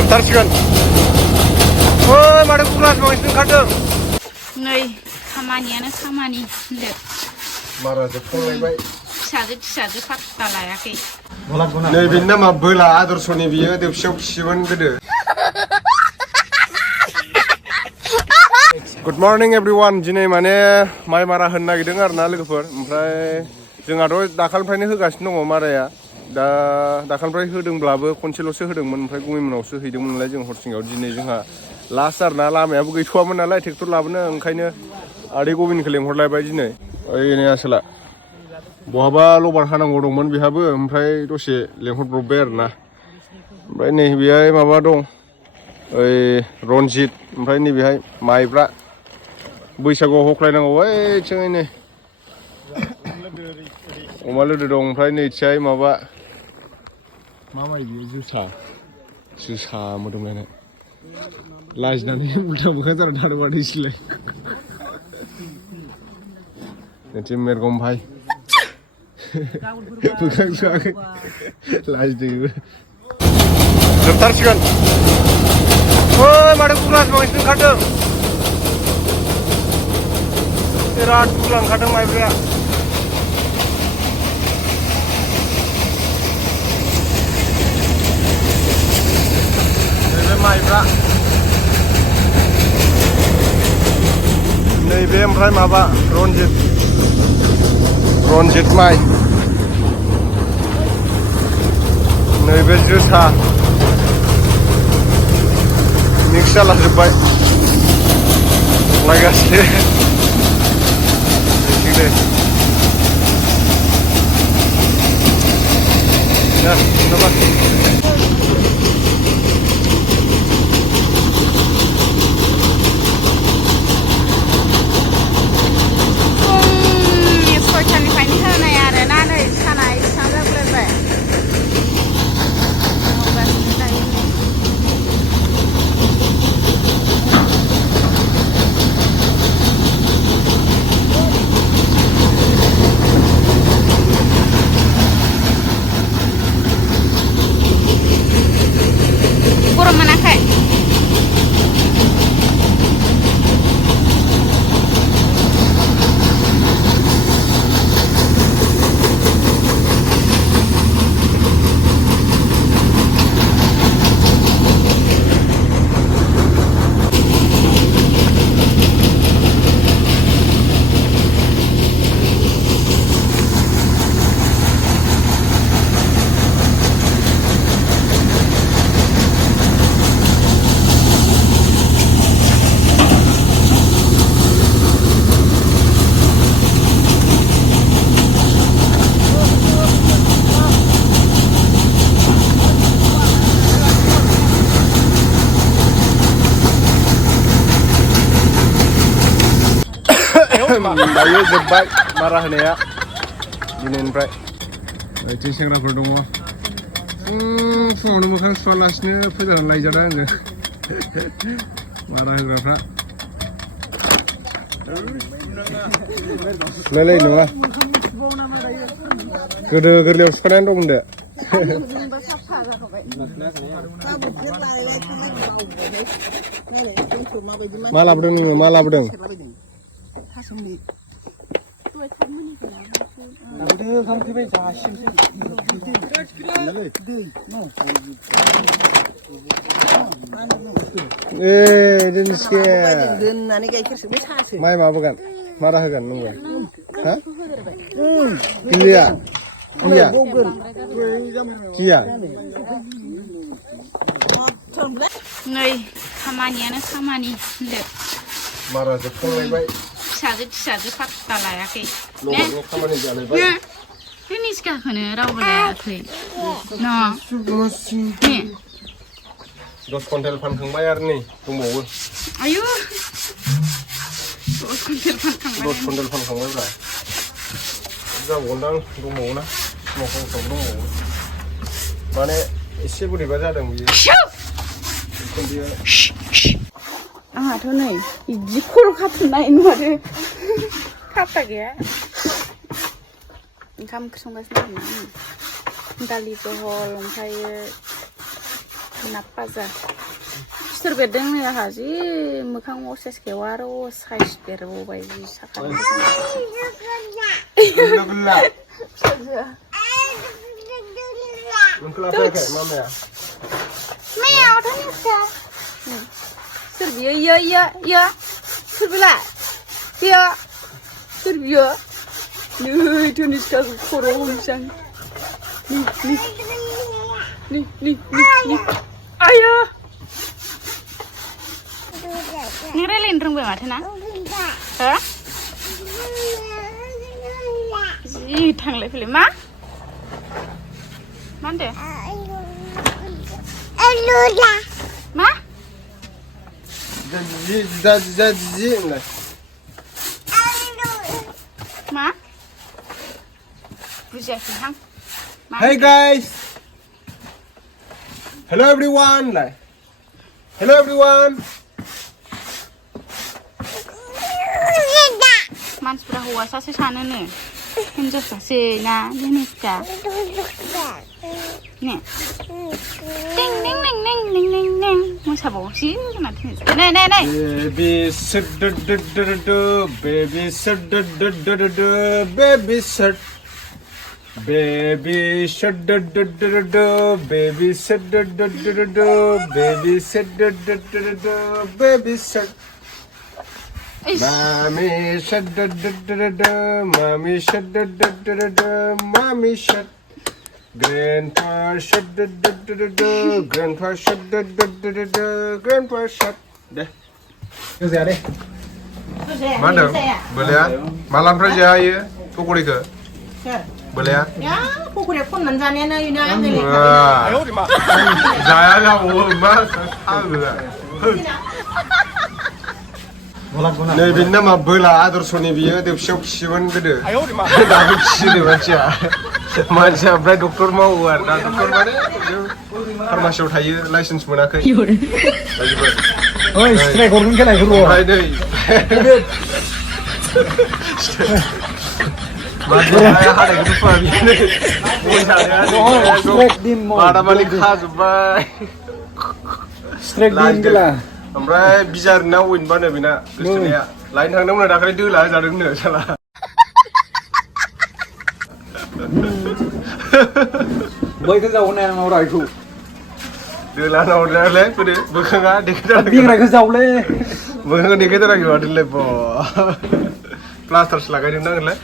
जोबथारसिगोन ओइ माथो क्लास बांसिन ओंखारदों नै खामानियानो खामानि होनदो मारा जोबखांलायबाय फिसाजो फात्ता लायाखै नै बेनि नामा बोला आदर्शनि बियो देवसियाव खियोमोन गोदो गुड मर्निं एभ्रिवान दिनै माने माइ मारा होनो नागिरदों आरोना लोगोफोर ओमफ्राय जोंहाथ' दाखालिनिफ्रायनो होगासिनो दङ माराया दा दाखालिनिफ्राय होदोंब्लाबो खनसेल'सो होदोंमोन ओमफ्राय गुमैमोनावसो हैदोंमोन नालाय जों हरसिंगायाव दिनै जोंहा लास्ट आरोना लामायाबो गैथ'वामोन नालाय ट्रेक्टर लाबोनो ओंखायनो आदै गबिनखौ लेंहरलायबाय दिनै ओइ आसोला बहाबा लबार हानांगौ दंमोन बेहाबो ओमफ्राय दसे लेंहरब्रबबाय आरोना ओमफ्राय नै बेहाय माबा दं ओइ रनजित ओमफ्राय नैबेहाय माइब्रा बैसागुआव हख्लायनांगौ ओइथिंहायनो अमा लोदो दं ओमफ्राय नैथिहाय माबा मा माइ बियो जोसा मोदोमलायनाय लाजिनानै उल्था मोखां जानानै थादों माथो इसेलाय नैथिं मेरगम भाइ मोखां सुवाखै लाजिदों जोबथारसिगोन ओइ माथो क्लास बांसिन ओंखारदों बिराद बुरजा ओंखारदों माइब्राया नैबे माइब्रा नैबे ओमफ्राय माबा रनजित माइ नैबे जोसा मिक्स जालाजोब्बाय लायगासिनो सयथानिफ्रायनो होनाय आरोना नै साना इसेबां जाग्रोबाय गरम मोनाखै दायो जोब्बाय मारा होनाया दिनैनिफ्राय ओइथिं सेंग्राफोर दङ फुङावनो मोखां सुवालासिनो फैनानै लायजादों आङो मारा होग्राफ्रा सुलायलाय नङा गोदो गोरलैयाव सुखानायानो दं होनदो मा लाबोदों नोङो मा लाबोदों माइ माबागोन मारा होगोन नोंबो हा गैया नै खामानियानो खामानि होनदो मारा जोबखांलायबाय फिसाजो फात्ता लायाखै लबारनि खामानि जालायबाय निस्काखौनो रावबो लायाखै न 10 कुइन्टेल फानखांबाय आरो नै दंबावो आयु 10 कुइन्टेल फानखांबायब्रा जाबावगोनदां दंबावोना मावखांसाव दंबावो माने एसे बोरैबा जादों बियो आंहाथ' नै बिदि खर' खाथुमनाय नुवाखै खाफ्ता गैया ओंखाम ओंख्रि संगासिनो आरोना दालि जहल ओमफ्रायो ना फाजा फिथोर बेरदों नै आंहा जि मोखां असेस खेवा आरो साइज बेरबावबाय जि साखानि सोर बियो इयो सोर बेलाय बेयो सोर बियो नै धनिष्काखौ खर'आव हमसै आं नि आया नों रायलायनो रोंबाय माथो ना हो जि थांलाय फैलाय मा होनदो मा मा बुजियाखैहां Hey guys! Hello everyone! Hello everyone! मानसिफ्रा हौवासासो सानोनो हिनजावसासो ना धनिष्का ने टिं टिं टिं टिं टिं टिं टिं मोसाबावसै जोंना धनिष्का नै Baby shark baby shark baby shark Baby shark baby shark baby shark baby shark Mommy shark mommy shark mommy shark Grandpa shark grandpa shark grandpa shark deh kerja deh mana boleh ya malam kerja ya pukul boleh ya? Ya, pokoknya pun nanti ini Ayo di mana? Saya yang mas, tahu lah. Nih bina mah bela atur soni biaya, dia siap siwan gede. Ayo di mana? Dah siap macam berapa dokter mau war, dokter mana? Farmasi utai license mana ke? Lagi ber. Oh, strike orang kan lagi keluar. Hai deh. Macam saya ada gitu pak, ini. Strike din mo. Mana balik khas bay. Strike din gila. Ompray bijar na win bana bina Kristenia. Lain thang namna dakali dula jadung ne salah. Boy ke jauh ni orang orang itu. Dula na order le, pede bekanga dekita. Bing rai ke jauh le. Bekanga dekita lagi order le po. Plaster lagai dina le.